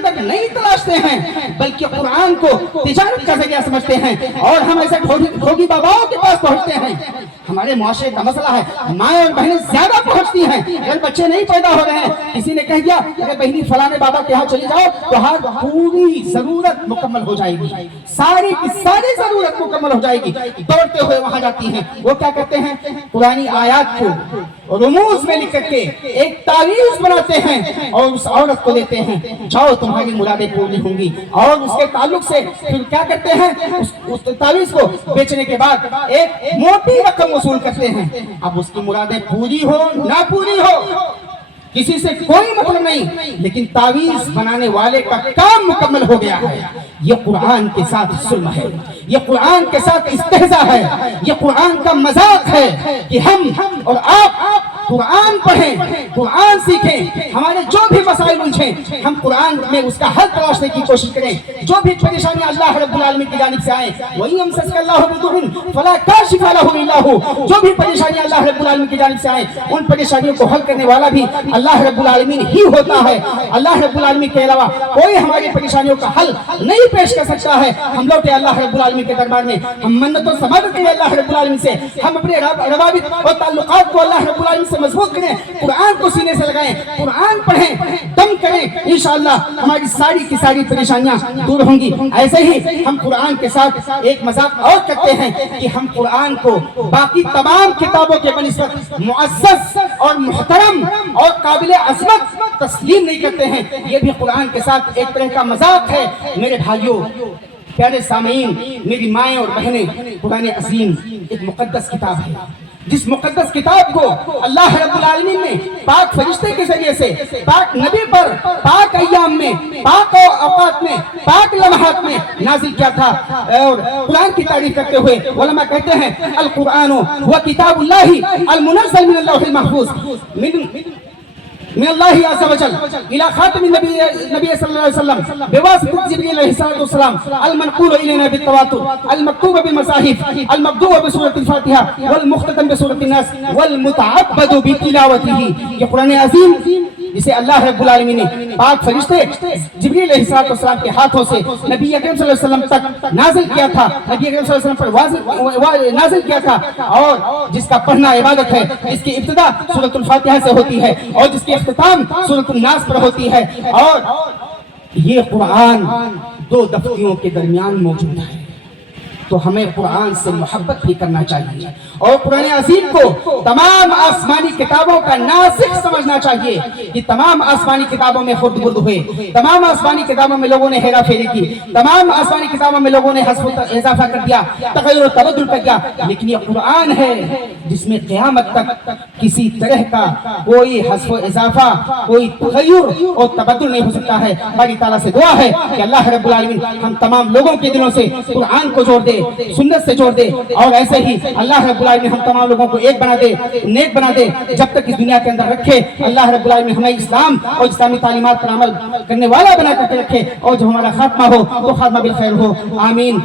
حقیقت نہیں تلاشتے ہیں بلکہ قرآن کو تجارت کا ذریعہ سمجھتے ہیں، اور ہم ایسے ڈھوگی باباؤں کے پاس پہنچتے ہیں۔ ہمارے معاشرے کا مسئلہ ہے مائیں اور بہنیں زیادہ پہنچتی ہیں، اگر بچے نہیں پیدا ہو رہے ہیں، کسی نے کہہ دیا اگر بہنی فلانے بابا کے یہاں چلی جاؤ تو ہر پوری ضرورت مکمل ہو جائے گی، ساری کی ساری ضرورت مکمل ہو جائے گی، دوڑتے ہوئے وہاں جاتی ہیں۔ وہ کیا کرتے ہیں؟ قرآنی آیات کو رموز میں لکھ کر کے ایک تعویذ بناتے ہیں اور اس عورت کو دیتے ہیں، جاؤ تمہاری مرادیں پوری ہوں گی، اور اس کے تعلق سے پھر کیا کرتے ہیں؟ اس تعویذ کو بیچنے کے بعد ایک موٹی رقم وصول کرتے ہیں۔ اب اس کی مرادیں پوری ہو نہ پوری ہو کسی سے کوئی مطلب نہیں، لیکن تعویذ بنانے والے کا کام مکمل ہو گیا ہے۔ یہ قرآن کے ساتھ ظلم ہے، یہ قرآن کے ساتھ استہزاء ہے، یہ قرآن کا مذاق ہے کہ ہم اور آپ قرآن پڑھیں، قرآن سیکھیں، ہمارے جو بھی مسائل الجھیں ہم قرآن میں اس کا حل تلاشنے کی کوشش کریں، جو بھی پریشانی اللہ رب العالمین کی جانب سے آئیں وَإِن يَمْسَسْكَ اللَّهُ بِضُرٍّ فَلَا كَاشِفَ لَهُ إِلَّا هُوَ، جو بھی پریشانی اللہ رب العالمین کی جانب سے آئیں ان پریشانیوں کو حل کرنے والا بھی اللہ رب العالمین ہی ہوتا ہے۔ اللہ رب العالمین کے علاوہ کوئی ہماری پریشانیوں کا حل نہیں پیش کر سکتا ہے۔ ہم لوٹے اللہ رب العالمین کے دربار میں، ہم منت و سماعت کریں اللہ رب العالمین سے، ہم اپنے روابط اور تعلقات کو اللہ رب العالمین سے مضبوط کریں، قرآن کو سینے سے لگائیں، قرآن پڑھیں، دم کریں، انشاءاللہ ہماری ساری کی ساری پریشانیاں دور ہوں گی۔ ایسے ہی ہم قرآن کے ساتھ ایک مذاق اور کرتے ہیں کہ ہم قرآن کو باقی تمام کتابوں کے بنسبت معزز اور محترم اور قابل عظمت تسلیم نہیں کرتے ہیں، یہ بھی قرآن کے ساتھ ایک طرح کا مذاق ہے۔ میرے بھائیوں، پیارے سامعین، میری مائیں اور بہنیں، قرآن عظیم ایک مقدس کتاب ہے، جس مقدس کتاب کو اللہ رب العالمین نے پاک فرشتے کے ذریعے سے پاک نبی پر پاک ایام میں، پاک اوقات میں، پاک لمحات میں نازل کیا تھا۔ اور قرآن کی تعریف کرتے ہوئے علماء کہتے ہیں القرآن هو کتاب اللہ المنزل من اللوح المحفوظ من اللہ عز وجل الى خاتم النبی صلی اللہ علیہ وسلم بواسطة جبریل علیہ السلام المنقول الینا بالتواتر المکتوب بالمصاحف المبدوء بسورة الفاتحہ والمختتم بسورة الناس والمتعبد بتلاوته۔ یہ قرآن عظیم جسے اللہ رب العالمین نے پاک فرشتے جبریل علیہ السلام کے ہاتھوں سے نبی اکرم صلی اللہ علیہ وسلم تک نازل کیا تھا، نبی اکرم صلی اللہ علیہ وسلم پر نازل کیا تھا، اور جس کا پڑھنا عبادت ہے، جس کی ابتدا سورۃ الفاتحہ سے ہوتی ہے اور جس کی اختتام سورۃ الناس پر ہوتی ہے۔ اور یہ قرآن دو دفتیوں کے درمیان موجود ہے، تو ہمیں قرآن سے محبت بھی کرنا چاہیے اور قرآن عظیم کو تمام آسمانی کتابوں کا ناسخ سمجھنا چاہیے کہ تمام آسمانی کتابوں میں خرد برد ہوئے، تمام آسمانی کتابوں میں لوگوں نے ہیرا پھیری کی، تمام آسمانی کتابوں میں لوگوں نے حذف و اضافہ کر دیا، تغیر و تبدل کر دیا، لیکن یہ قرآن ہے جس میں قیامت تک کسی طرح کا کوئی حذف و اضافہ، کوئی تغیر اور تبدل نہیں ہو سکتا ہے۔ باری تعالیٰ سے دعا ہے کہ اللہ رب العالمین ہم تمام لوگوں کے دلوں سے قرآن کو جوڑ دے، سنت سے جوڑ دے، اور ایسے ہی اللہ رب العالمین ہم تمام لوگوں کو ایک بنا دے، نیک بنا دے، جب تک اس دنیا کے اندر رکھے۔ اللہ رب العالمین ہمیں اسلام اور اسلامی تعلیمات پر عمل کرنے والا بنا کر رکھے، اور جو ہمارا خاتمہ ہو وہ خاتمہ بالخیر ہو، آمین۔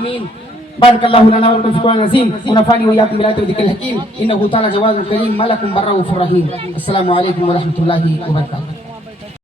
بارک اللہ لنا ولکم فی القرآن العظیم ونفعني وإياكم بالآيات والذكر الحكيم إنه تعالى جواد كريم ملك بر رؤوف رحيم۔ السلام علیکم ورحمۃ اللہ وبرکاتہ۔